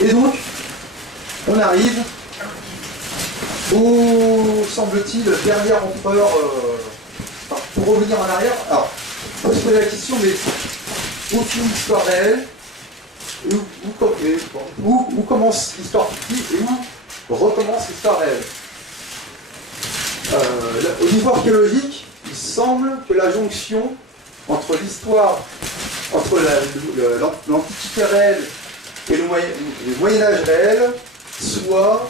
Et donc, on arrive au, semble-t-il, dernier empereur. Pour revenir en arrière, alors, on peut se poser la question, mais où finit l'histoire réelle, où commence l'histoire fictive et où recommence l'histoire réelle. Au niveau archéologique, il semble que la jonction entre l'histoire, entre l'Antiquité réelle et le Moyen-Âge réel soit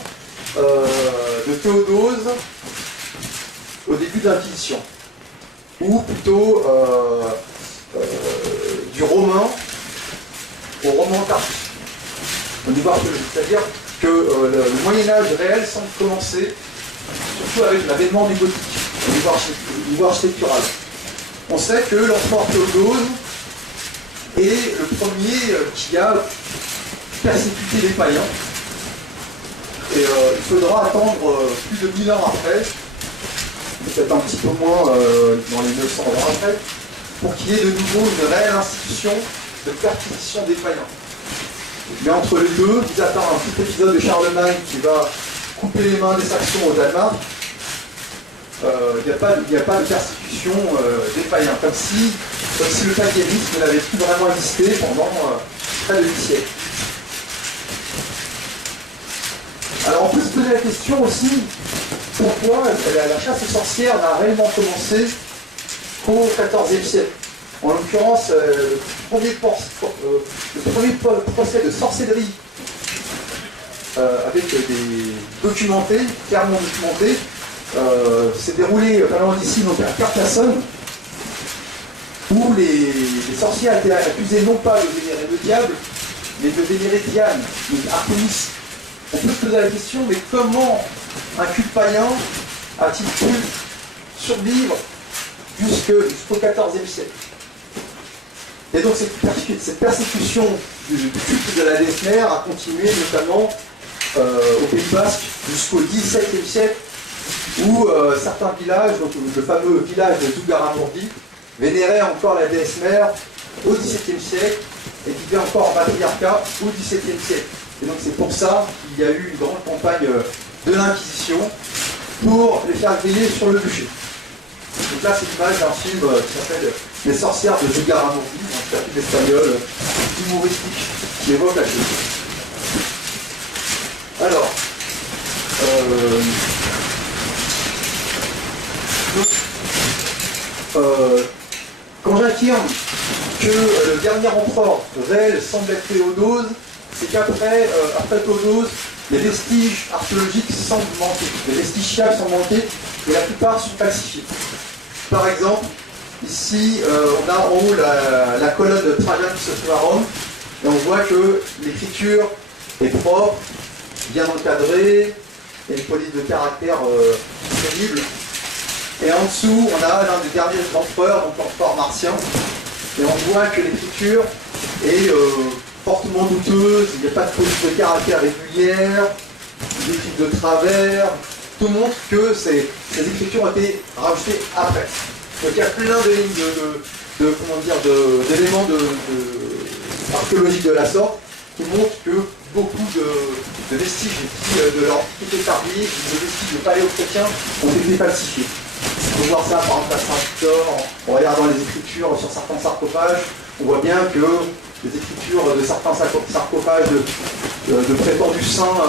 de Théodose au début de l'Inquisition, ou plutôt du romain au roman tardif, au niveau archéologique. C'est-à-dire que le Moyen-Âge réel semble commencer surtout avec l'avènement du gothique, au niveau architectural. On sait que l'empereur Théodose est le premier qui a persécuté les païens. Et il faudra attendre plus de 1000 ans après, peut-être un petit peu moins dans les 900 ans après, pour qu'il y ait de nouveau une réelle institution de perquisition des païens. Mais entre les deux, vous attend un petit épisode de Charlemagne qui va couper les mains des Saxons au Danemark. Il n'y a pas de persécution des païens, comme si le paganisme n'avait plus vraiment existé pendant près de 10 siècles. Alors on peut se poser la question aussi, pourquoi la chasse aux sorcières n'a réellement commencé qu'au XIVe siècle. En l'occurrence, le premier procès de sorcellerie avec des documentés, clairement documentés, s'est déroulé pas loin d'ici, donc à Carcassonne, où les sorcières étaient accusées non pas de vénérer le diable, mais de vénérer Diane, donc Artémis. On peut se poser la question, mais comment un culte païen a-t-il pu survivre jusqu'au XIVe siècle? Et donc cette persécution du culte de la déesse mère a continué notamment au Pays Basque jusqu'au XVIIe siècle, où certains villages, donc le fameux village de Zugarramurdi, vénéraient encore la déesse mère au XVIIe siècle et vivaient encore en patriarcat au XVIIe siècle. Et donc c'est pour ça qu'il y a eu une grande campagne de l'Inquisition pour les faire griller sur le bûcher. Donc là c'est l'image d'un film qui s'appelle Les sorcières de Zugarramurdi, un film espagnol humoristique qui évoque la chose. Alors, quand j'affirme que le dernier empereur réel semble être Théodose, c'est qu'après Théodose, les vestiges archéologiques semblent manquer, les vestiges fiables semblent manquer, et la plupart sont falsifiés. Par exemple, ici, on a en haut la colonne de Trajan qui se trouve à Rome, et on voit que l'écriture est propre, bien encadrée, il y a une police de caractère crédible. Et en dessous, on a l'un des derniers empereurs, donc l'empereur Martien, et on voit que l'écriture est fortement douteuse, il n'y a pas de police de caractère régulière, des écrits de travers, tout montre que ces écritures ont été rajoutées après. Donc il y a plein d'éléments archéologiques de la sorte qui montrent que beaucoup de vestiges de l'Antiquité tardive, de vestiges de paléochrétiens ont été falsifiés. On peut voir ça par exemple à Saint-Victor, en regardant les écritures sur certains sarcophages, on voit bien que les écritures de certains sarcophages de prétendus saints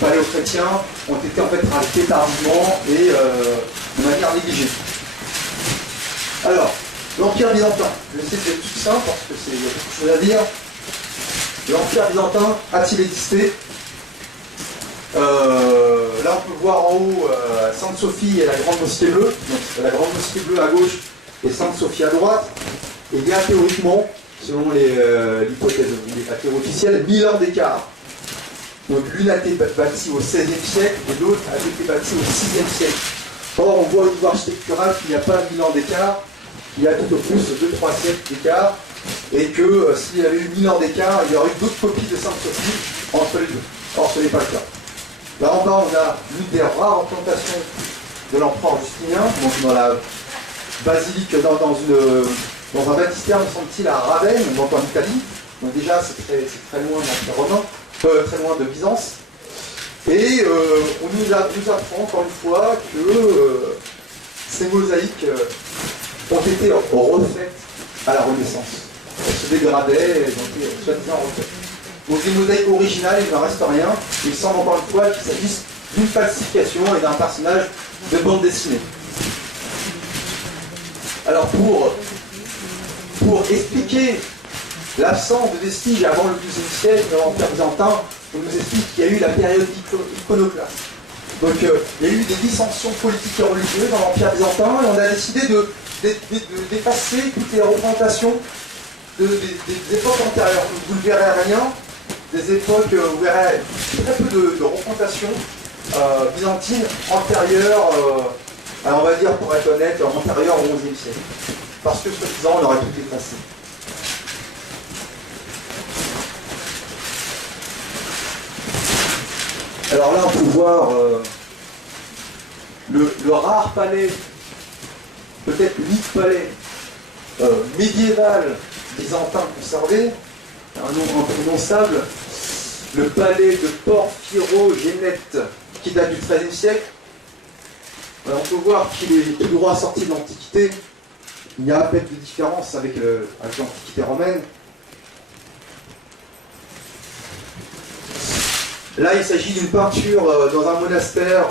paléochrétiens ont été en fait rajoutées tardivement et de manière négligée. Alors, l'Empire byzantin, je vais essayer d'être tout simple parce qu'il y a beaucoup de choses à dire. L'Empire byzantin a-t-il existé? Là on peut voir en haut Sainte-Sophie et la Grande Mosquée Bleue, donc la Grande Mosquée Bleue à gauche et Sainte-Sophie à droite. Et il y a théoriquement, selon l'hypothèse officielle, 1000 ans d'écart. Donc l'une a été bâtie au XVIe siècle et l'autre a été bâtie au VIe siècle. Or on voit au niveau architectural qu'il n'y a pas 1000 ans d'écart, il y a tout au plus 2-3 siècles d'écart, et que s'il y avait eu 1000 ans d'écart, il y aurait eu d'autres copies de Sainte-Sophie entre les deux. Or ce n'est pas le cas. Là en bas, on a l'une des rares implantations de l'empereur Justinien, donc dans la basilique, dans un baptistère, me semble-t-il, à Ravenne, donc en Italie. Donc déjà, c'est très loin de l'Empire romain. très loin de Byzance. Et on nous apprend encore une fois que ces mosaïques ont été refaites à la Renaissance. Elles se dégradaient, elles ont été soi-disant refaites. Donc les mosaïques originales, il n'en reste rien. Il semble encore une fois qu'il s'agisse d'une falsification et d'un personnage de bande dessinée. Alors pour expliquer l'absence de vestiges avant le XIIe siècle de l'Empire byzantin, on nous explique qu'il y a eu la période iconoclaste. Donc il y a eu des dissensions politiques et religieuses dans l'Empire byzantin et on a décidé d'effacer toutes les représentations des époques antérieures. Vous ne verrez rien, des époques où vous verrez très peu de représentations byzantines antérieures, on va dire pour être honnête, antérieures au XIe siècle. Parce que soi-disant on aurait tout effacé. Alors là, on peut voir le rare palais, peut-être l'unique palais médiéval byzantin conservé, un nom imprononçable, le palais de Porphyrogénète, qui date du XIIIe siècle. Alors, on peut voir qu'il est tout droit sorti de l'Antiquité. Il y a à peine de différence avec l'Antiquité romaine. Là, il s'agit d'une peinture dans un monastère,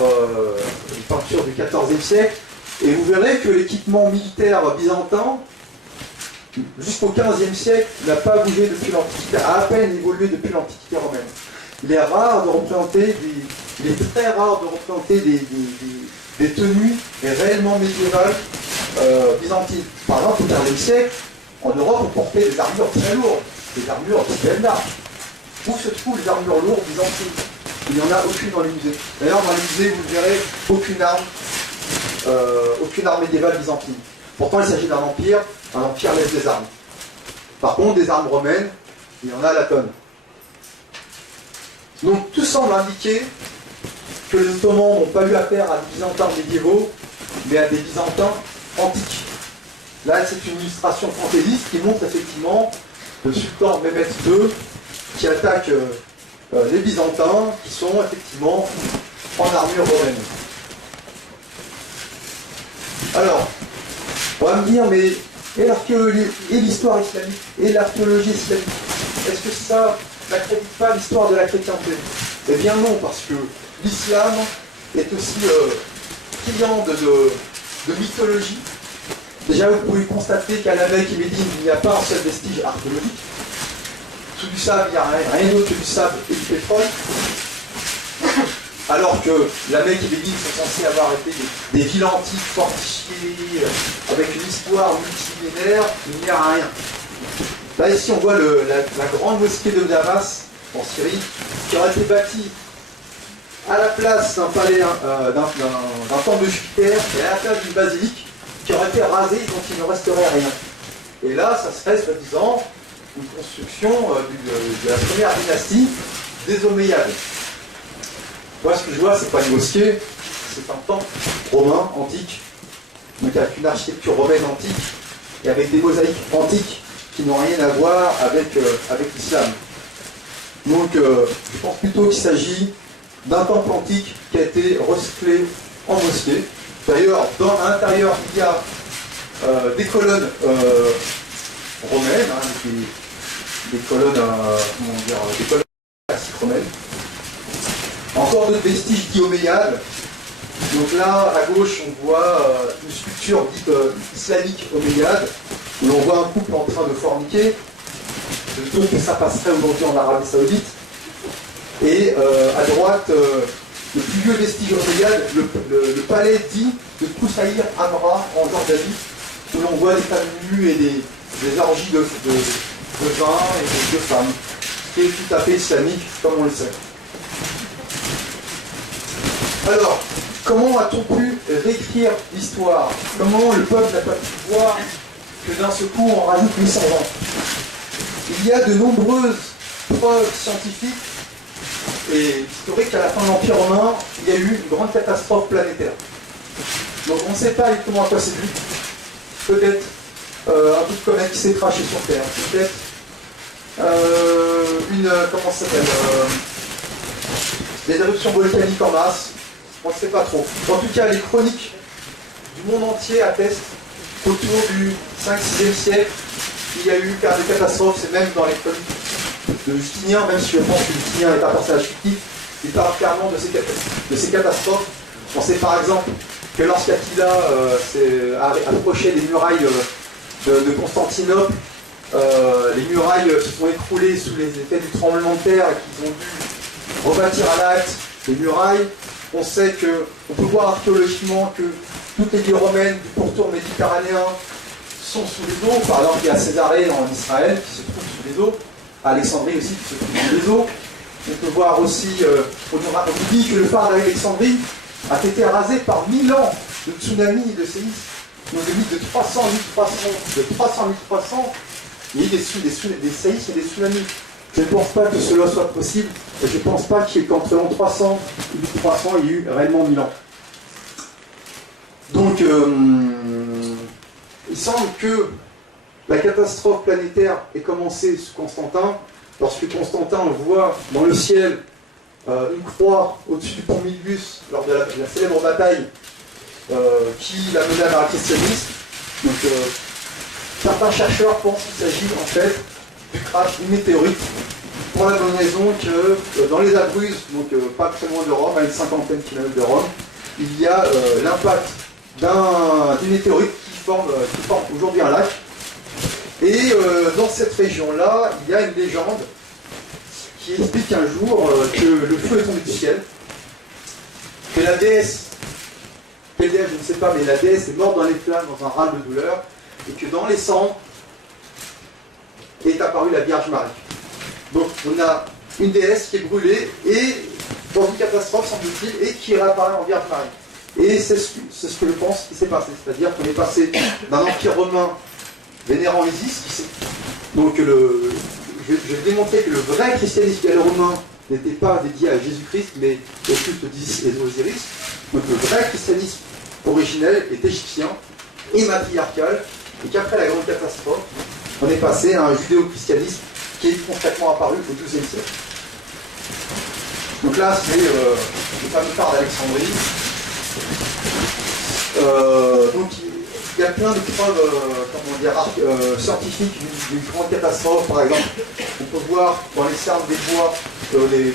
une peinture du XIVe siècle, et vous verrez que l'équipement militaire byzantin, jusqu'au XVe siècle, n'a pas bougé depuis l'Antiquité, a à peine évolué depuis l'Antiquité romaine. Il est rare de représenter, il est très rare de représenter des tenues réellement médiévales byzantines. Par exemple, au XVe siècle, en Europe, on portait des armures très lourdes, des armures dizaines d'armes. Où se trouvent les armures lourdes byzantines? Il n'y en a aucune dans les musées. D'ailleurs, dans les musées, vous ne verrez aucune arme médiévale byzantine. Pourtant, il s'agit d'un empire laisse des armes. Par contre, des armes romaines, il y en a à la tonne. Donc, tout semble indiquer que les Ottomans n'ont pas eu affaire à des Byzantins médiévaux, mais à des Byzantins antiques. Là, c'est une illustration fantaisiste qui montre effectivement le sultan Mehmed II qui attaque les Byzantins, qui sont effectivement en armure romaine. Alors, on va me dire, mais et l'archéologie, et l'histoire islamique, et l'archéologie islamique, est-ce que ça n'accrédite pas l'histoire de la chrétienté? Eh bien non, parce que l'islam est aussi friand de mythologie. Déjà, vous pouvez constater qu'à la Mecque et Médine, il n'y a pas un seul vestige archéologique. Sous du sable, il n'y a rien d'autre que du sable et du pétrole. Alors que la Mecque et Médine sont censées avoir été des villes antiques fortifiées, avec une histoire multimillénaire, il n'y a rien. Là, ici, on voit la grande mosquée de Damas, en Syrie, qui aurait été bâtie à la place d'un palais, d'un temple de Jupiter, et à la place d'une basilique, qui aurait été rasée, donc il ne resterait rien. Et là, ça serait, soi-disant, une construction de la première dynastie des Omeyyades. Moi, ce que je vois, c'est pas une mosquée, c'est un temple romain antique, donc avec une architecture romaine antique et avec des mosaïques antiques qui n'ont rien à voir avec l'islam. Donc, je pense plutôt qu'il s'agit d'un temple antique qui a été recyclé en mosquée. D'ailleurs, à l'intérieur, il y a des colonnes romaines, des colonnes, des colonnes classiques romaines. Encore d'autres vestiges dits omeyyades. Donc là, à gauche, on voit une sculpture dite islamique omeyyade, où l'on voit un couple en train de forniquer. Je trouve que ça passerait aujourd'hui en Arabie Saoudite. Et à droite, le plus vieux vestige omeyyade, le palais dit de Koussaïr Amra en Jordanie, où l'on voit des femmes nues et des orgies de vin et de femmes, ce qui est tout à fait islamique, comme on le sait. Alors, comment a-t-on pu réécrire l'histoire? Comment le peuple n'a pas pu voir que d'un seul coup on rajoute 800 ans? Il y a de nombreuses preuves scientifiques et historiques qu'à la fin de l'Empire romain, il y a eu une grande catastrophe planétaire. Donc on ne sait pas exactement à quoi c'est dû. Peut-être un bout de comète qui s'est craché sur Terre. Peut-être comment ça s'appelle des éruptions volcaniques en masse. On ne sait pas trop. En tout cas, les chroniques du monde entier attestent qu'autour du 5-6e siècle, il y a eu des catastrophes, c'est même dans les chroniques de Justinien, même si je pense que Justinien est un personnage fictif, il parle clairement de ces catastrophes. On sait par exemple que lorsqu'Attila a approché des murailles de Constantinople, les murailles se sont écroulées sous les effets du tremblement de terre et qu'ils ont dû rebâtir à la hâte les murailles. On sait on peut voir archéologiquement que toutes les villes romaines du pourtour méditerranéen sont sous les eaux. Par exemple, il y a Césarée en Israël qui se trouve sous les eaux, Alexandrie aussi qui se trouve sous les eaux. On peut voir aussi, on nous dit que le phare d'Alexandrie a été rasé par 1000 ans de tsunamis et de séismes. Donc des mythes de 300 1300, il y a eu des séismes et des tsunamis. Je ne pense pas que cela soit possible, et je ne pense pas qu'entre l'an 300 et 1300, il y ait eu réellement 1000 ans. Donc, il semble que la catastrophe planétaire ait commencé sous Constantin, lorsque Constantin voit dans le ciel une croix au-dessus du pont Milvius lors de la célèbre bataille qui la mena vers le christianisme. Donc, certains chercheurs pensent qu'il s'agit en fait du crash d'une météorite, pour la bonne raison que dans les Abruzzes, donc pas très loin de Rome, à une cinquantaine de kilomètres de Rome, il y a l'impact d'une météorite qui forme aujourd'hui un lac. Et dans cette région-là, il y a une légende qui explique un jour que le feu est tombé du ciel, que la déesse, quelle déesse je ne sais pas, mais la déesse est morte dans les flammes, dans un râle de douleur, et que dans les cendres est apparue la Vierge Marie. Donc on a une déesse qui est brûlée et dans une catastrophe semble-t-il et qui réapparaît en Vierge Marie. Et c'est ce que je pense qui s'est passé, c'est-à-dire qu'on est passé d'un empire romain vénérant Isis, donc je vais démontrer que le vrai christianisme gallo-romain n'était pas dédié à Jésus-Christ, mais au culte d'Isis et d'Osiris. Donc le vrai christianisme originel est égyptien et matriarcal, et qu'après la grande catastrophe, on est passé à un judéo-christianisme qui est concrètement apparu au XIIe siècle. Donc là, c'est le fameux phare d'Alexandrie. Donc il y a plein de preuves scientifiques d'une grande catastrophe. Par exemple, on peut voir dans les cernes des bois, les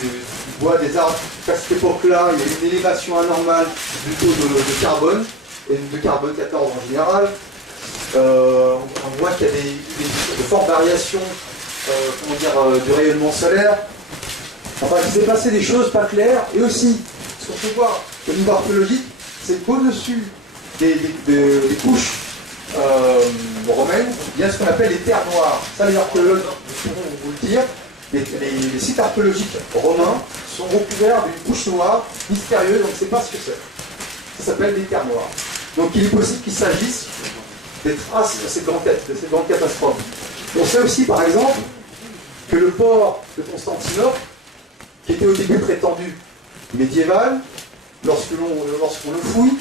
bois des arbres, qu'à cette époque-là, il y a une élévation anormale du taux de carbone, et de carbone 14 en général. On voit qu'il y a de fortes variations du rayonnement solaire. Enfin, il s'est passé des choses pas claires. Et aussi, ce qu'on peut voir au niveau archéologique, c'est qu'au-dessus des couches romaines, il y a ce qu'on appelle les terres noires. Ça, les archéologues pourront vous le dire. Les sites archéologiques romains sont recouverts d'une couche noire mystérieuse, on ne sait pas ce que c'est. Ça s'appelle des terres noires. Donc il est possible qu'il s'agisse des traces de cette grande catastrophe. On sait aussi, par exemple, que le port de Constantinople, qui était au début prétendu médiéval, lorsqu'on le fouille,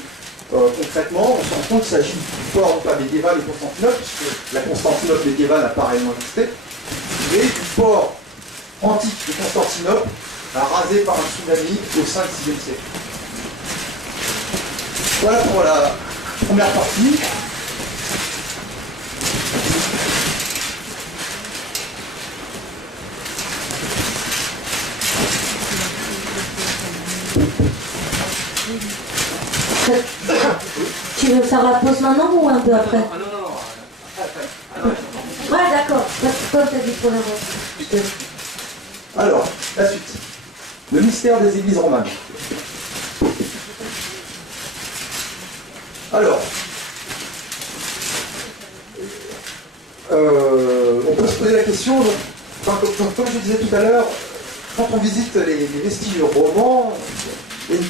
concrètement, on se rend compte qu'il s'agit du port non pas médiéval de Constantinople, puisque la Constantinople médiévale n'a pas réellement existé, mais du port antique de Constantinople, rasé par un tsunami au 5-6e siècle. Voilà pour la première partie. Tu veux faire la pause maintenant ou un peu après? Ah non. Ouais, d'accord. Comme tu as dit pour la pause. Alors, la suite. Le mystère des églises romanes. Alors, on peut se poser la question, comme je disais tout à l'heure, quand on visite les vestiges romans, il y a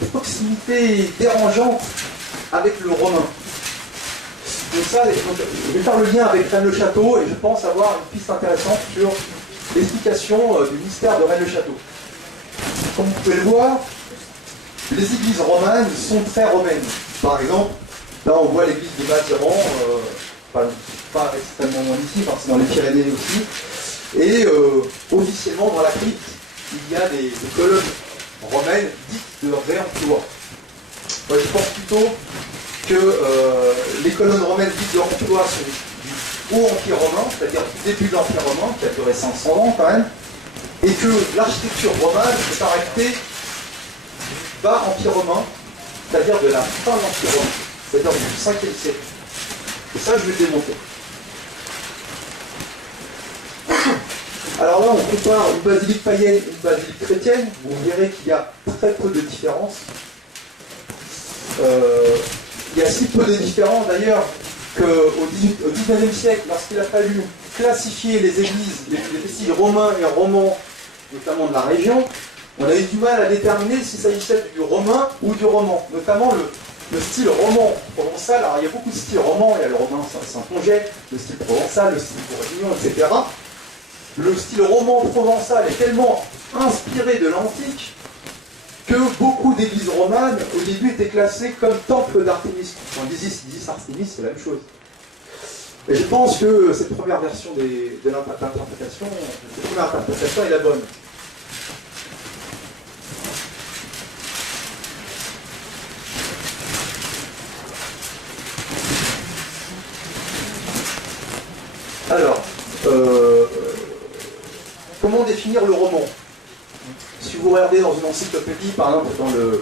une proximité dérangeante avec le romain. Donc ça, je vais faire le lien avec Rennes-le-Château et je pense avoir une piste intéressante sur l'explication du mystère de Rennes-le-Château. Comme vous pouvez le voir, les églises romanes sont très romaines. Par exemple, là on voit l'église de Maziran, pas extrêmement loin d'ici, c'est dans les Pyrénées aussi. Et officiellement, dans la crypte, il y a des colonnes romaines dites de réemploi. Moi, je pense plutôt que les colonnes romaines dites de réemploi sont du haut empire romain, c'est-à-dire du début de l'empire romain, qui a duré 500 ans quand même, et que l'architecture romane est arrêtée du bas empire romain, c'est-à-dire de la fin de l'empire romain, c'est-à-dire du 5e siècle. Et ça, je vais le démontrer. Alors là, on compare une basilique païenne et une basilique chrétienne. Vous verrez qu'il y a très peu de différence. Il y a si peu de différence d'ailleurs qu'au XIXe siècle, lorsqu'il a fallu classifier les églises, les vestiges romains et romans, notamment de la région, on a eu du mal à déterminer s'il s'agissait du romain ou du roman, notamment le style roman provençal. Alors il y a beaucoup de styles romans, il y a le roman Saint-Ponget, le style provençal, le style bourguignon, etc. Le style roman provençal est tellement inspiré de l'antique que beaucoup d'églises romanes, au début, étaient classées comme temple d'Artémis. Quand ils disent Artémis, c'est la même chose. Et je pense que cette première version de l'interprétation, cette première interprétation est la bonne. Alors, comment définir le roman? Si vous regardez dans une encyclopédie, par exemple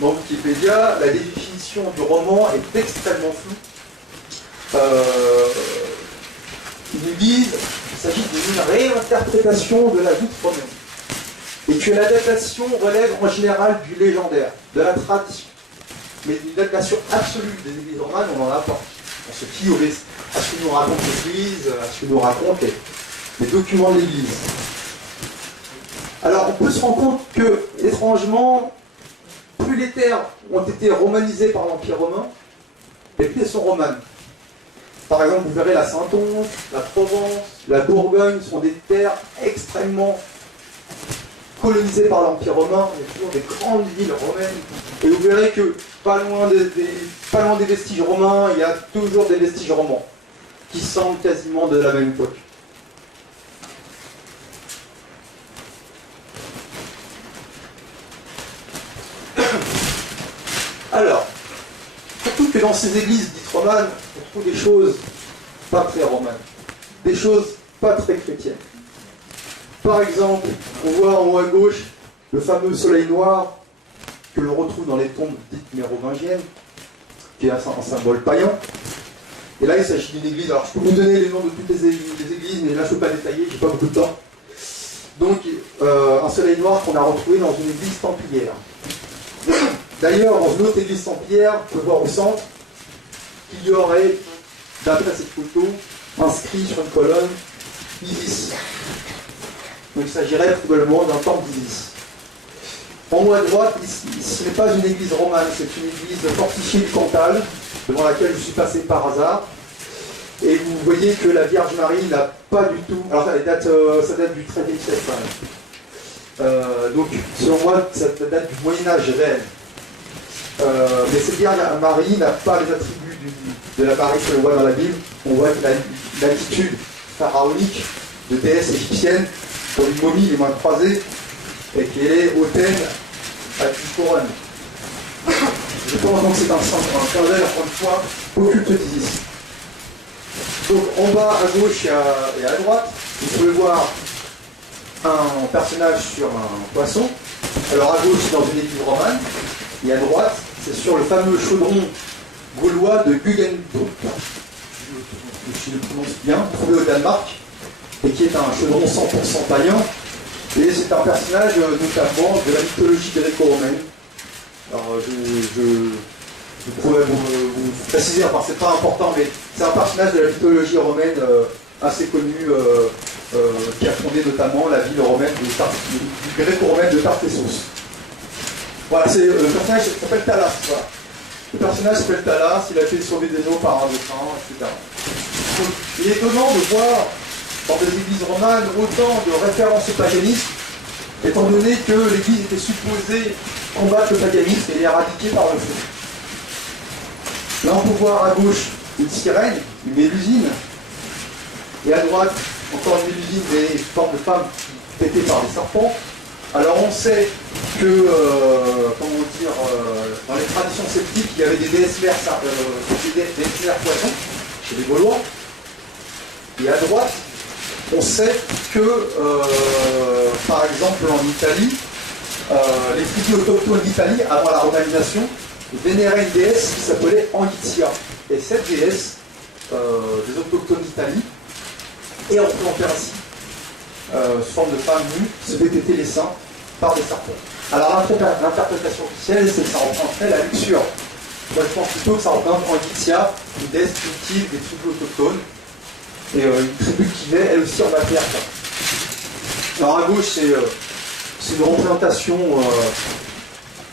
dans Wikipédia, la définition du roman est extrêmement floue. Ils nous disent qu'il s'agit d'une réinterprétation de la voûte romaine et que l'adaptation relève en général du légendaire, de la tradition. Mais une datation absolue des églises romanes, on n'en a pas. On se fie à ce que nous raconte l'Église, à ce que nous racontent les documents de l'Église. Alors, on peut se rendre compte que, étrangement, plus les terres ont été romanisées par l'Empire romain, et plus elles sont romanes. Par exemple, vous verrez la Saintonge, la Provence, la Bourgogne sont des terres extrêmement colonisées par l'Empire romain. Il y a toujours des grandes villes romaines. Et vous verrez que, pas loin des vestiges romains, il y a toujours des vestiges romans, qui semblent quasiment de la même époque. Alors, surtout que dans ces églises dites romanes, on trouve des choses pas très romanes, des choses pas très chrétiennes. Par exemple, on voit en haut à gauche le fameux soleil noir que l'on retrouve dans les tombes dites mérovingiennes, qui est un symbole païen. Et là, il s'agit d'une église. Alors, je peux vous donner les noms de toutes les églises, mais là, je ne peux pas détailler, j'ai pas beaucoup de temps. Donc, un soleil noir qu'on a retrouvé dans une église templière. D'ailleurs, dans une autre église templière, on peut voir au centre qu'il y aurait, d'après cette photo, inscrit sur une colonne Isis. Donc il s'agirait probablement d'un temple d'Isis. En haut à droite, ce n'est pas une église romane, c'est une église fortifiée du Cantal, devant laquelle je suis passé par hasard. Et vous voyez que la Vierge Marie n'a pas du tout. Alors ça date du XIIIe siècle quand même. Donc selon moi, ça date du Moyen-Âge réel. Mais cette Vierge Marie n'a pas les attributs de la Marie que l'on voit dans la Bible. On voit l'attitude pharaonique de déesse égyptienne pour une momie les mains croisées et qu'elle est hautaine à une couronne. Je pense donc que c'est un clin d'œil, encore une fois, au culte d'Isis. Donc en bas à gauche et à droite, vous pouvez voir un personnage sur un poisson. Alors à gauche, c'est dans une église romane, et à droite, c'est sur le fameux chaudron gaulois de Guggenbrück, je le prononce bien, trouvé au Danemark, et qui est un chaudron 100% païen. Et c'est un personnage notamment de la mythologie gréco-romaine. Alors je pourrais vous préciser, enfin c'est pas important, mais c'est un personnage de la mythologie romaine assez connu, qui a fondé notamment la ville romaine du gréco-romaine de Tartessos. Voilà, le personnage s'appelle Thalas. Voilà. Le personnage s'appelle Thalas, il a été sauvé des eaux par un dauphin, etc. Donc, il est étonnant de voir dans des églises romanes autant de références au paganisme, étant donné que l'église était supposée combattre le paganisme et l'éradiquer par le feu. Là, on peut voir à gauche une sirène, une mélusine, Et à droite, encore une mélusine des formes de femmes pétées par des serpents. Alors on sait que, comment dire, dans les traditions celtiques, il y avait des déesses mères poissons chez les Gaulois. Et à droite, on sait que, par exemple, en Italie, les tribus autochtones d'Italie, avant la romanisation, vénéraient une déesse qui s'appelait Angitia. Et cette déesse des autochtones d'Italie est représentée ainsi, sous forme de femme nue, se fait péter les seins par des serpents. Alors l'interprétation officielle, c'est que ça représenterait la luxure. Moi je pense plutôt que ça représente Angitia, une déesse primitive des tribus autochtones, et une tribu qui naît elle aussi en matière. Alors à gauche, c'est une représentation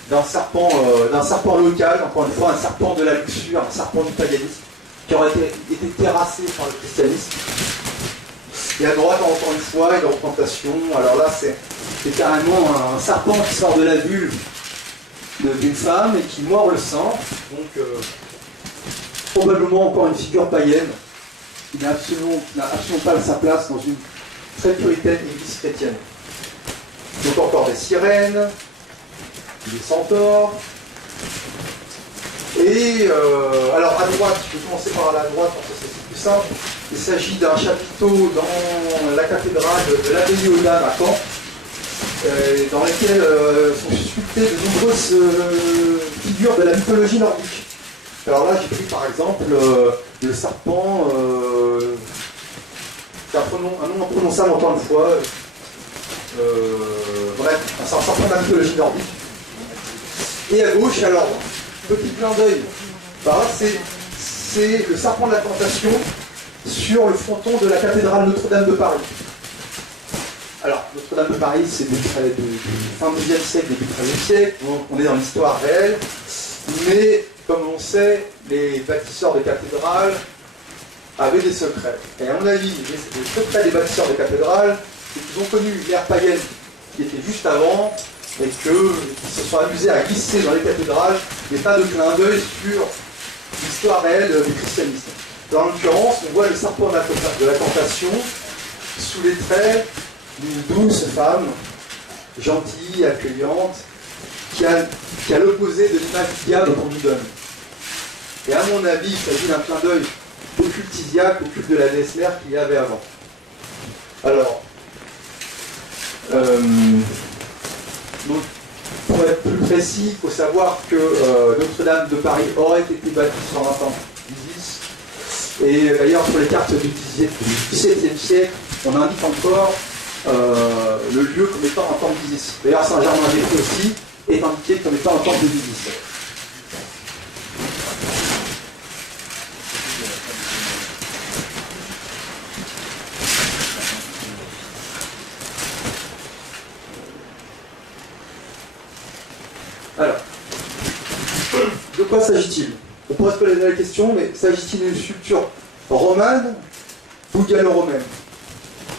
d'un serpent local, encore une fois un serpent de la luxure, un serpent du paganisme, qui aurait été terrassé par le christianisme. Et à droite, encore une fois, une représentation, alors là c'est carrément un serpent qui sort de la vulve d'une femme et qui mord le sang, donc probablement encore une figure païenne, qui n'a absolument pas sa place dans une très puritaine église chrétienne. Donc encore des sirènes, des centaures, et alors à droite, je vais commencer par la droite parce que c'est plus simple, il s'agit d'un chapiteau dans la cathédrale de l'abbaye aux Dames à Caen, dans lequel sont sculptées de nombreuses figures de la mythologie nordique. Alors là, j'ai pris par exemple le serpent, c'est un nom imprononçable encore une fois, bref, c'est un serpent de la mythologie nordique. Et à gauche, alors, petit clin d'œil, c'est le serpent de la tentation sur le fronton de la cathédrale Notre-Dame de Paris. Alors, Notre-Dame de Paris, c'est du fin du XIe siècle, début du XIIIe siècle, donc on est dans l'histoire réelle, mais comme on sait, les bâtisseurs de cathédrales avaient des secrets. Et à mon avis, les secrets des bâtisseurs de cathédrales, c'est qu'ils ont connu l'ère païenne qui était juste avant, et qu'ils se sont amusés à glisser dans les cathédrales des tas de clins d'œil sur l'histoire réelle du christianisme. Dans l'occurrence, on voit le serpent de la tentation sous les traits d'une douce femme, gentille, accueillante, qui a l'opposé de l'image du diable qu'on lui donne. Et à mon avis, il s'agit d'un clin d'œil occultisiaque, au culte de la déesse mère qu'il y avait avant. Alors, donc, pour être plus précis, il faut savoir que Notre-Dame de Paris aurait été bâtie sur un temple d'Isis. Et d'ailleurs, sur les cartes du XVIIe siècle, on indique encore le lieu comme étant un temple d'Isis. D'ailleurs, Saint-Germain-des-Prés aussi est indiqué comme étant un temple d'Isis. Alors, de quoi s'agit-il? On pourrait se poser la question, mais s'agit-il d'une sculpture romane ou gallo-romaine?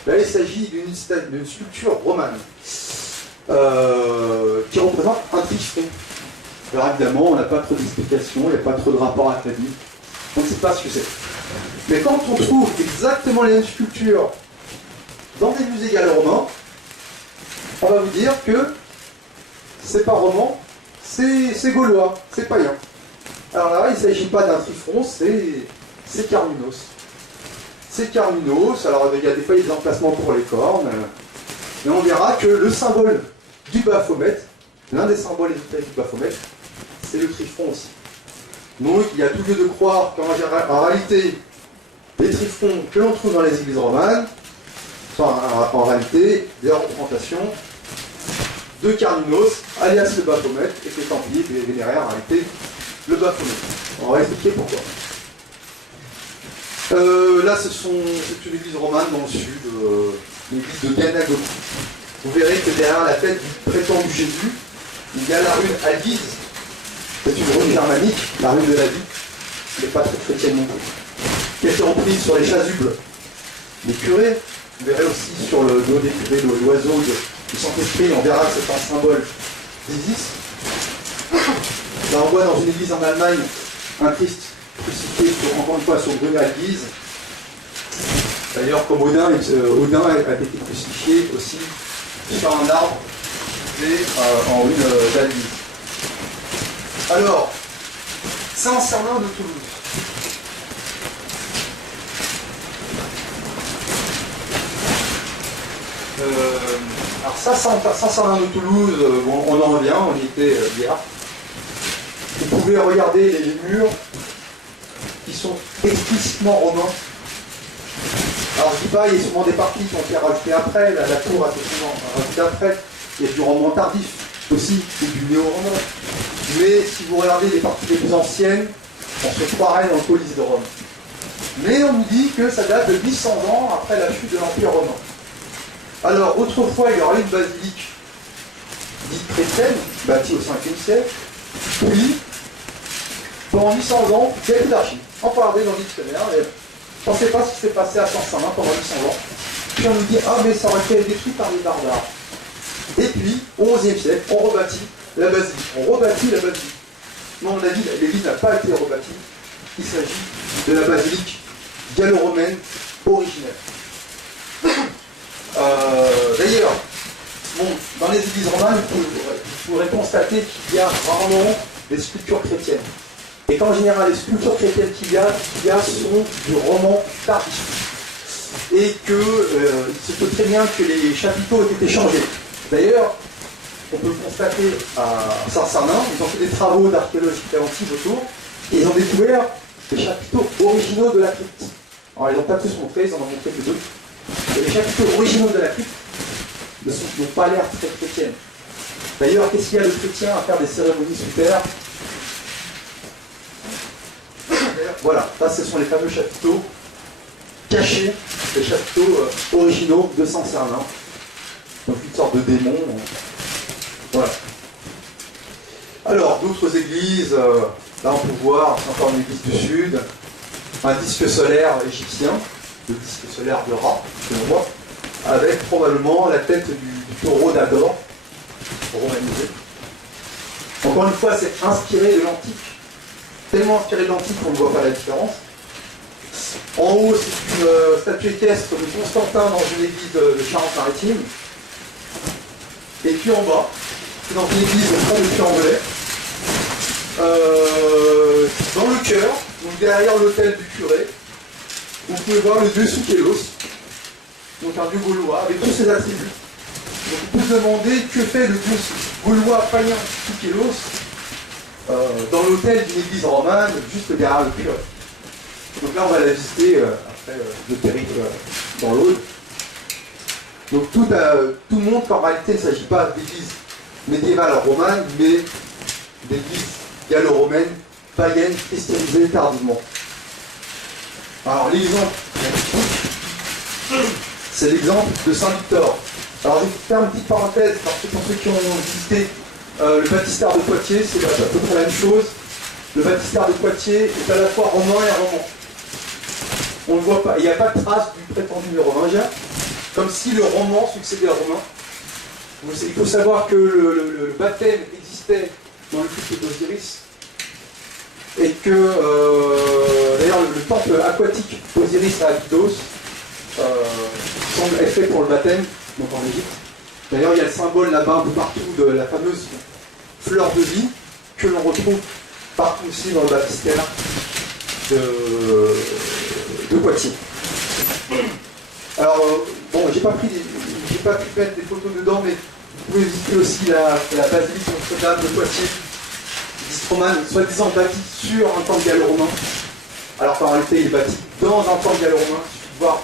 Là, il s'agit d'une sculpture romane qui représente un trichon. Alors évidemment, on n'a pas trop d'explications, il n'y a pas trop de rapport à la Bible, on ne sait pas ce que c'est. Mais quand on trouve exactement les mêmes sculptures dans des musées gallo-romains, on va vous dire que c'est pas roman, c'est gaulois, c'est païen. Alors là, il ne s'agit pas d'un trifron, c'est Carminos. C'est Carminos, alors il y a des fois des emplacements pour les cornes, mais on verra que le symbole du Baphomet, l'un des symboles ésotériques du Baphomet, c'est le trifron aussi. Donc il y a tout lieu de croire qu'en réalité, les trifrons que l'on trouve dans les églises romanes sont en réalité des représentations de Carminos, alias le Baphomet, et que les Templiers vénéraient en réalité le Baphomet. On va expliquer pourquoi. Là, c'est une église romane dans le sud, l'église de Ganagogie. Vous verrez que derrière la tête du prétendu Jésus, il y a la rune Algise. C'est une rune germanique, la rune de la vie, qui n'est pas très chrétienne non plus, qui a été reprise sur les chasubles des curés. Vous verrez aussi sur le dos des curés l'oiseau du Saint-Esprit, on verra que c'est un symbole d'Isis. Là, on voit dans une église en Allemagne un Christ crucifié encore une fois sur une rune Algise. D'ailleurs, comme Odin a été crucifié aussi sur un arbre et en une d'Albi. Alors, Saint-Cernin de Toulouse. Alors ça, Saint-Cernin de Toulouse, bon, on en revient, on y était hier. Vous pouvez regarder les murs qui sont explicitement romains. Alors je dis pas, il y a souvent des parties qui ont été rajoutées après, la tour a été souvent rajoutée après, il y a du roman tardif aussi, ou du néo-roman. Mais si vous regardez les parties les plus anciennes, on se croirait dans le Colisée de Rome. Mais on nous dit que ça date de 800 ans après la chute de l'Empire romain. Alors autrefois il y aurait une basilique dite chrétienne, bâtie au 5e siècle, puis pendant 800 ans, il y a plus d'archives. On peut regarder dans le dictionnaire, et on ne sait pas ce qui s'est passé à Saint-Cernin pendant 800 ans. Puis on nous dit, ah mais ça aurait été détruit par les barbares. Et puis, au XIe siècle, on rebâtit la basilique. On rebâtit la basilique. Non, on a dit, l'église n'a pas été rebâtie. Il s'agit de la basilique gallo-romaine originelle. D'ailleurs, bon, dans les églises romanes, vous pourrez constater qu'il y a rarement des sculptures chrétiennes. Et qu'en général, les sculptures chrétiennes qu'il y a sont du roman tardif. Et que il se peut très bien que les chapiteaux aient été changés. D'ailleurs, on peut le constater à Saint-Cernin, ils ont fait des travaux d'archéologie préventive autour, et ils ont découvert les chapiteaux originaux de la crypte. Alors, ils n'ont pas tous montré, ils en ont montré que deux. Et les chapiteaux originaux de la crypte n'ont pas l'air très chrétiennes. D'ailleurs, qu'est-ce qu'il y a de chrétien à faire des cérémonies sous terre? Voilà, ça ce sont les fameux chapiteaux cachés, les chapiteaux originaux de Saint-Cernin. Donc une sorte de démon. Voilà. Alors, d'autres églises, là on peut voir, c'est encore une église du sud, un disque solaire égyptien, le disque solaire de Ra, selon moi, avec probablement la tête du taureau d'Ador, romanisé. Encore une fois, c'est inspiré de l'antique. Tellement inspiré de l'antique qu'on ne voit pas la différence. En haut, c'est une statue équestre de Constantin dans une église de Charente-Maritime. Et puis en bas, c'est dans une église au fond du Puy-en-Velay. Dans le chœur, donc derrière l'autel du curé, vous pouvez voir le dieu Soukélos, donc un dieu gaulois avec tous ses attributs. Donc vous pouvez se demander que fait le dieu gaulois païen Soukélos dans l'autel d'une église romane, juste derrière le curé. Donc là, on va la visiter après le périple dans l'Aude. Donc tout montre qu'en réalité, il ne s'agit pas d'église médiévale romane, mais d'église gallo-romaine, païenne, christianisée tardivement. Alors l'exemple, c'est l'exemple de Saint-Victor. Alors je vais faire une petite parenthèse, parce que pour ceux qui ont visité le baptistère de Poitiers, c'est à peu près la même chose. Le baptistère de Poitiers est à la fois romain et roman. On ne voit pas, il n'y a pas de trace du prétendu mérovingien, comme si le roman succédait au romain. Il faut savoir que le baptême existait dans le culte d'Osiris, et que d'ailleurs le temple aquatique d'Osiris à Abydos semble être fait pour le baptême, donc en Égypte. D'ailleurs, il y a le symbole là-bas un peu partout de la fameuse fleur de vie que l'on retrouve partout aussi dans le baptistère de Poitiers. Alors, bon, j'ai pas pu mettre des photos dedans, mais vous pouvez visiter aussi la basilique Notre-Dame de Poitiers, romane, soi-disant bâtie sur un temple gallo-romain, alors qu'en réalité il est bâti dans un temple gallo-romain. Il suffit de voir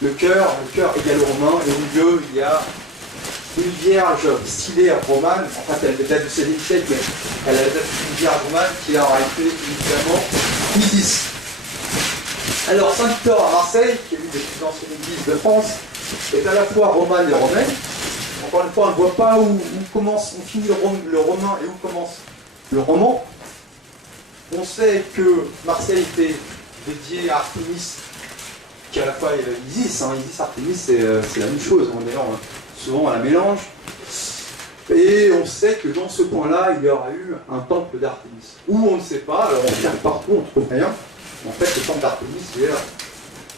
le cœur est gallo-romain, et au milieu il y a une vierge stylée romane, en fait elle date du 16e siècle, mais elle a la date d'une vierge romane qui est en réalité évidemment Isis. Alors Saint-Victor à Marseille, qui est l'une des plus anciennes églises de France, est à la fois romane et romaine. Encore une fois, on ne voit pas où finit le romain et où commence le roman. On sait que Marseille était dédié à Artémis, qui est à la fois Isis. Isis, Artémis, c'est la même chose. D'ailleurs, souvent on la mélange. Et on sait que dans ce point-là, il y aura eu un temple d'Artémis. Où on ne sait pas, alors on cherche partout, on ne trouve rien. En fait, le temple d'Artémis, il est là.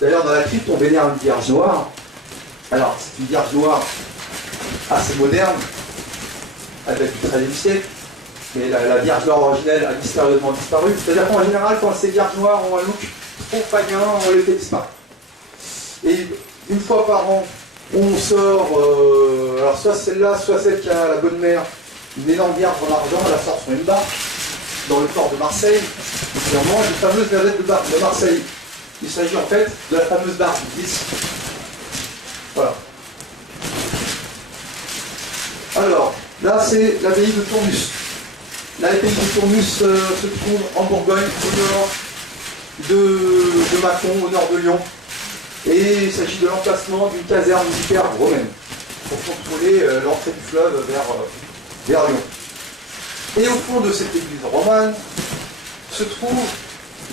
D'ailleurs, dans la crypte, on vénère une Vierge noire. Alors, c'est une Vierge noire assez moderne, elle date du XIIIe siècle, mais la Vierge noire originelle a mystérieusement disparu. C'est-à-dire qu'en général, quand ces Vierges noires ont un look trop païen, on les fait disparaître. Et une fois par an, on sort, alors soit celle-là, soit celle qui a la bonne mère, une énorme Vierge en argent, elle la sort sur une barque, dans le port de Marseille, notamment une fameuse navette de Marseille. Il s'agit en fait de la fameuse barque du 10. Voilà. Alors, là c'est l'abbaye de Tournus. L'abbaye de Tournus se trouve en Bourgogne, au nord de Mâcon, au nord de Lyon. Et il s'agit de l'emplacement d'une caserne militaire romaine pour contrôler l'entrée du fleuve vers Lyon. Et au fond de cette église romane se trouve,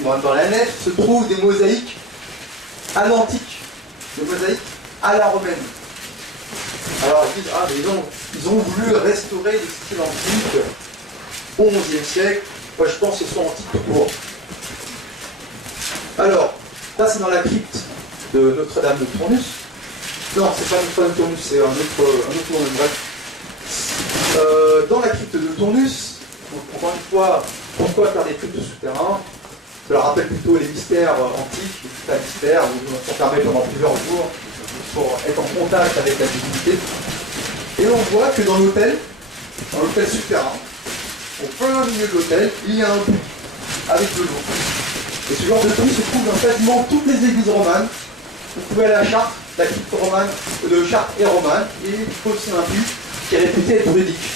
dans la nef, se trouvent des mosaïques à l'antique, des mosaïques à la romaine. Alors ils disent, ah mais ils ont voulu restaurer les styles antiques au XIe siècle. Moi je pense que ce sont antiques tout court. Alors, là c'est dans la crypte de Notre-Dame de Tournus. Non, c'est pas Notre-Dame de Tournus, c'est un autre nom, bref. Dans la crypte de Tournus, encore une fois, pourquoi faire des cryptes souterrains? Cela rappelle plutôt les mystères antiques, les cryptes à mystères, où on s'enfermait pendant plusieurs jours pour être en contact avec la divinité. Et on voit que dans l'hôtel souterrain, au plein milieu de l'hôtel, il y a un puits avec de l'eau. Et ce genre de puits se trouve dans quasiment toutes les églises romanes. Vous pouvez aller à Chartres, la crypte romane de Chartres est romane, et il faut aussi un puits qui est réputé être druidique.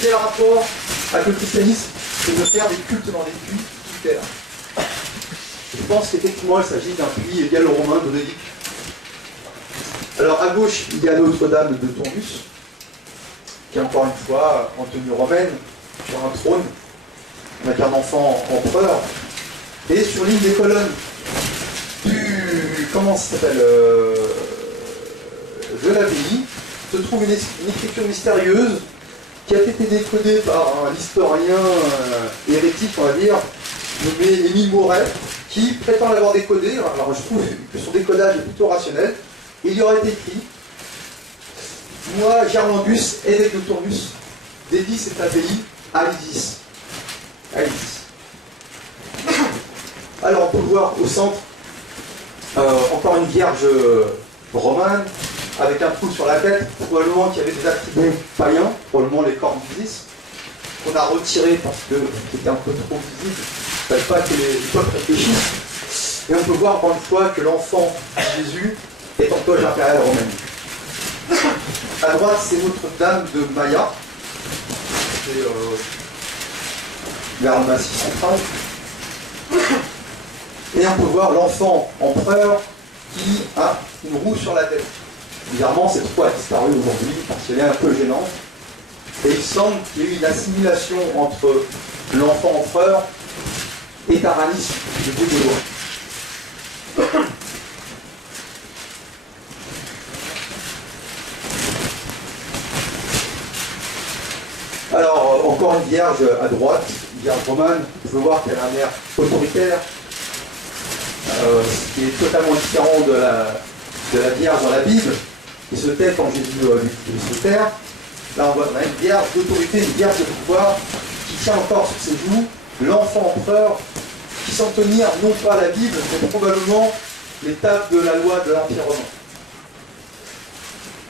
Quel rapport avec le christianisme? C'est de faire des cultes dans des puits souterrains. Je pense qu'effectivement il s'agit d'un puits gallo-romain druidique. Alors à gauche, il y a Notre-Dame de Tournus, qui est encore une fois en tenue romaine, sur un trône, avec un enfant empereur, et sur l'une des colonnes comment ça s'appelle, de l'abbaye, se trouve une écriture mystérieuse qui a été décodée par un historien hérétique, on va dire, nommé Émile Mouret, qui prétend l'avoir décodé. Alors je trouve que son décodage est plutôt rationnel. Il y aurait écrit: moi, Gerlandus, évêque de Tournus, dédie cette abbaye à Isis. Alors on peut voir au centre encore une vierge romane avec un trou sur la tête, probablement qui avait des attributs païens, probablement les cornes d'Isis, qu'on a retiré parce que c'était un peu trop visible. Il ne fallait pas que les peuples réfléchissent. Et on peut voir encore une fois que l'enfant Jésus est en toge impériale romaine. À droite, c'est Notre-Dame de Maia, c'est vers le massif central. Et on peut voir l'enfant empereur qui a une roue sur la tête. Bizarrement, cette roue a disparu aujourd'hui parce qu'elle est un peu gênante. Et il semble qu'il y ait eu une assimilation entre l'enfant empereur et Taranis, le dieu de l'eau. Alors, encore une vierge à droite, une vierge romane. Vous pouvez voir qu'elle a un air autoritaire, ce qui est totalement différent de la vierge dans la Bible, qui se tait quand Jésus se taire. Là, on voit une vierge d'autorité, une vierge de pouvoir, qui tient encore sur ses joues l'enfant empereur, qui s'en tenir non pas la Bible, mais probablement les tables de la loi de l'Empire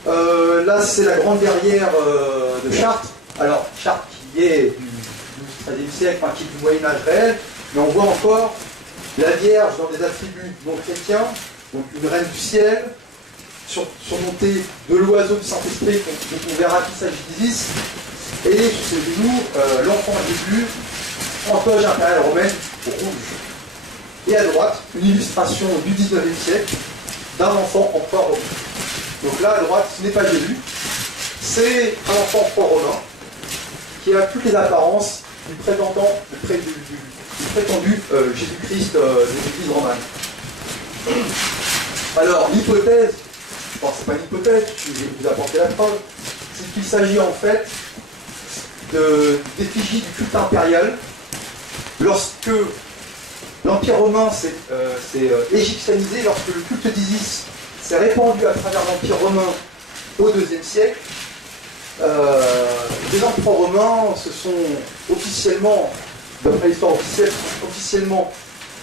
romain. Là, c'est la grande verrière de Chartres. Alors, Chartres qui est du XIIIe siècle, enfin qui est du Moyen-Âge réel, mais on voit encore la Vierge dans des attributs non chrétiens, donc une reine du ciel, surmontée de l'oiseau du Saint-Esprit, donc on verra qu'il s'agit d'Isis, et sur ses genoux, l'enfant Jésus, en toge impériale romaine, rouge. Et à droite, une illustration du XIXe siècle d'un enfant empereur romain. Donc là, à droite, ce n'est pas Jésus, c'est un enfant empereur romain qui a toutes les apparences du prétendu Jésus-Christ des églises romanes. Alors, l'hypothèse, je pense que ce n'est pas une hypothèse, je vais vous apporter la preuve, c'est qu'il s'agit en fait d'effigies du culte impérial lorsque L'Empire romain s'est égyptianisé lorsque le culte d'Isis s'est répandu à travers l'Empire romain au IIe siècle. Les empereurs romains se sont officiellement, d'après l'histoire officielle, officiellement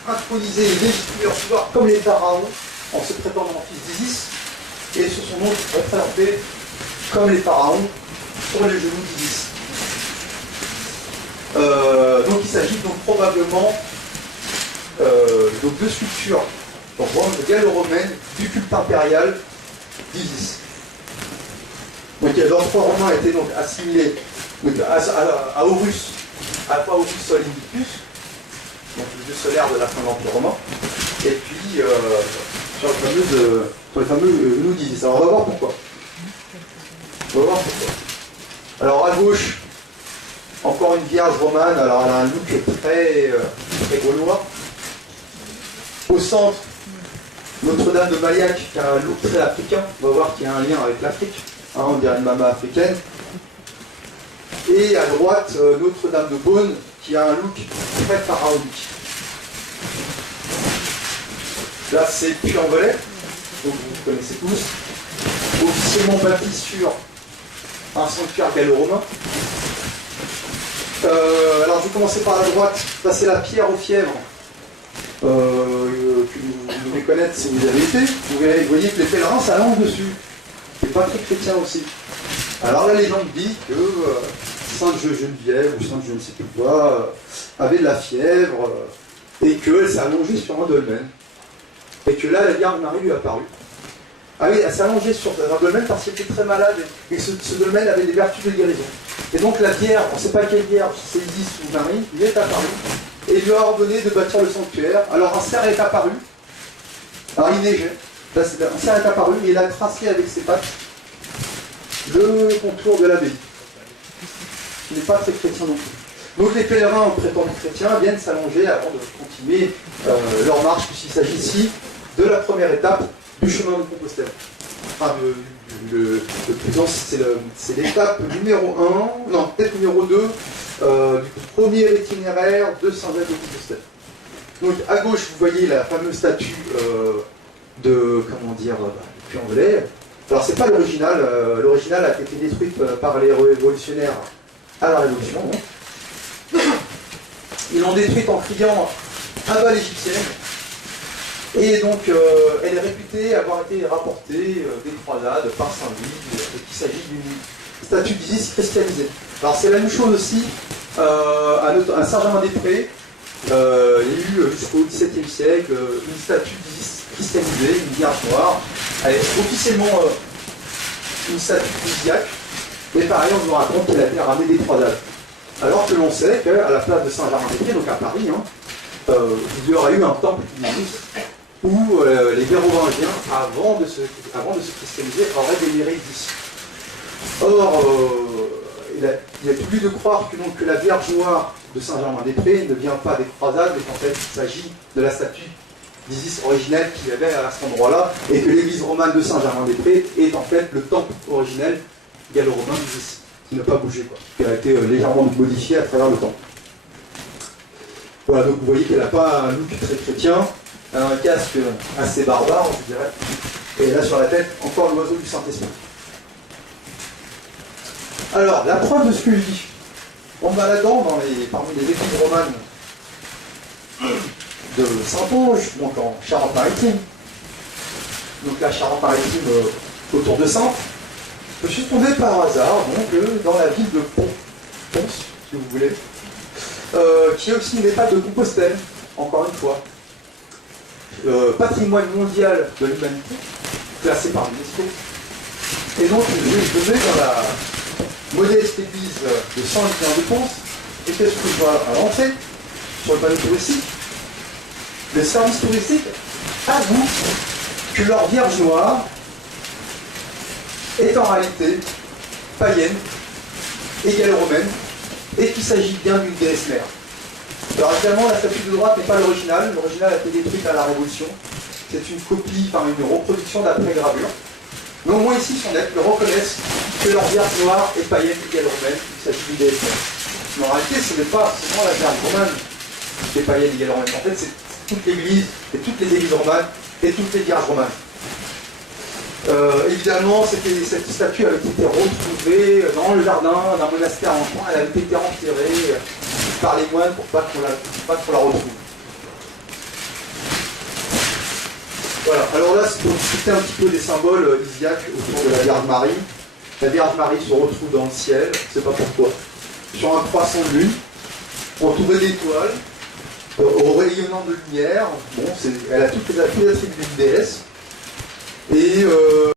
intronisés et légitimés leur pouvoir comme les pharaons en se prétendant fils d'Isis et se sont donc représentés comme les pharaons sur les genoux d'Isis. Donc il s'agit donc probablement de deux sculptures gallo-romaines du culte impérial d'Isis. Donc l'empereur romain a été donc assimilé à Horus, Alpha Horus Sol Invictus, donc le dieu solaire de la fin de l'Empire romain, et puis sur les fameux genoux d'Isis. Alors on va voir pourquoi. Alors à gauche, encore une vierge romane, alors elle a un look très gaulois. Au centre, Notre-Dame de Mailhac qui a un look très africain. On va voir qu'il y a un lien avec l'Afrique. On dirait une mama africaine. Et à droite, Notre-Dame de Beaune qui a un look très pharaonique. Là, c'est Puy-en-Velay, donc vous connaissez tous. Officiellement bâti sur un sanctuaire gallo-romain. Alors, je vais commencer par la droite. Ça, c'est la pierre aux fièvres. Que vous devez connaître si vous avez été. Vous voyez que les pèlerins s'allongent dessus. C'est pas très chrétien aussi. Alors la légende dit que Sainte Geneviève ou Sainte je ne sais plus quoi avait de la fièvre et qu'elle s'est allongée sur un dolmen. Et que là, la Vierge Marie lui est apparue. Ah oui, elle s'est allongée sur un dolmen parce qu'elle était très malade et que ce dolmen avait des vertus de guérison. Et donc la Vierge, on ne sait pas quelle Vierge, c'est Isis ou Marie, lui est apparue et lui a ordonné de bâtir le sanctuaire. Alors un cerf est apparu. Alors il neigeait. Là, un cerf est apparu et il a tracé avec ses pattes le contour de l'abbaye. Ce n'est pas très chrétien non plus. Donc les pèlerins prétendus chrétiens viennent s'allonger avant de continuer leur marche, puisqu'il s'agit ici de la première étape du chemin de Compostelle. Enfin, c'est l'étape numéro 1, non, peut-être numéro 2, du premier itinéraire de Saint-Jacques de Compostelle. Donc à gauche, vous voyez la fameuse statue de Puy-en-Velay. Alors c'est pas l'original, l'original a été détruite par les révolutionnaires à la Révolution. Ils l'ont détruite en criant à balle égyptienne. Et donc elle est réputée avoir été rapportée des croisades par Saint-Louis, et qu'il s'agit d'une statue d'Isis christianisée. Alors c'est la même chose aussi à Saint-Germain-des-Prés. Il y a eu jusqu'au XVIIe siècle une statue d'Isis christianisée, une vierge noire. Elle est officiellement une statue ecclésiaque, mais par ailleurs on nous raconte qu'elle a été ramenée des croisades. Alors que l'on sait qu'à la place de Saint-Germain-des-Prés, donc à Paris, il y aurait eu un temple d'Isis où les Mérovingiens, avant de se christianiser, auraient vénéré Isis. Or, il a publié de croire que la Vierge Noire de Saint-Germain-des-Prés ne vient pas des croisades, mais qu'en fait il s'agit de la statue d'Isis originelle qu'il y avait à cet endroit-là, et que l'église romane de Saint-Germain-des-Prés est en fait le temple originel gallo-romain d'Isis, qui n'a pas bougé, quoi, qui a été légèrement modifié à travers le temps. Voilà, donc vous voyez qu'elle n'a pas un look très chrétien, elle a un casque assez barbare, je dirais, et là sur la tête, encore l'oiseau du Saint-Esprit. Alors, la preuve de ce que je dis, en me baladant parmi les églises romanes de Saint-Onge, donc en Charente-Maritime, donc la Charente-Maritime autour de Saintes, je suis tombé par hasard donc, dans la ville de Pons, si vous voulez, qui est aussi une étape de Compostelle, encore une fois. Patrimoine mondial de l'humanité, classé par l'UNESCO. Et donc je vais dans la modeste église de Saint-Lucien de Pons, et qu'est-ce que je vois à l'entrée, sur le panneau touristique? Le service touristique avoue que leur Vierge Noire est en réalité païenne et gallo-romaine, et qu'il s'agit bien d'une déesse mère. Alors actuellement, la statue de droite n'est pas l'original. L'original a été détruite à la Révolution. C'est une copie, enfin une reproduction d'après-gravure. Mais au moins ici, son être le reconnaissent que leur Vierge Noire est païenne et gallo-romaine, qu'il s'agit d'une déesse mère. Mais en réalité, ce n'est pas seulement la Vierge romane qui est païenne et gallo-romaine. En fait, toute l'église et toutes les églises romanes et toutes les vierges romanes. Évidemment, cette statue avait été retrouvée dans le jardin d'un monastère enfant. Elle avait été enterrée par les moines pour pas qu'on la retrouve. Voilà, alors là, c'était un petit peu des symboles isiaques autour de la Vierge Marie. La Vierge Marie se retrouve dans le ciel, je ne sais pas pourquoi, sur un croissant de lune, entourée d'étoiles, au rayonnant de lumière. Bon, elle a toutes les attributs d'une déesse. Et